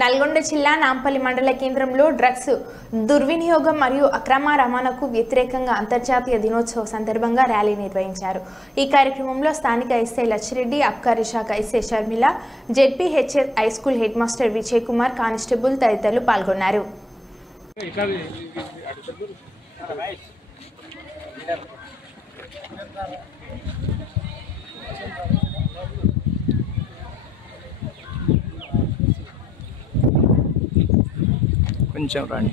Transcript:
నల్గొండ జిల్లా నాంపల్లి మండల కేంద్రంలో డ్రగ్స్ దుర్వినియోగం మరియు అక్రమ రవాణాకు వ్యతిరేకంగా అంతర్జాతీయ దినోత్సవ సందర్భంగా ర్యాలీ నిర్వహించారు। ఈ కార్యక్రమంలో స్థానిక ఎస్ఐ లచ్చిరెడ్డి, అబ్కారీ శాఖ SI Sharmila, ZPHS high school head master Vijay Kumar, constable తదితరులు పాల్గొన్నారు। కొంచెం రండి।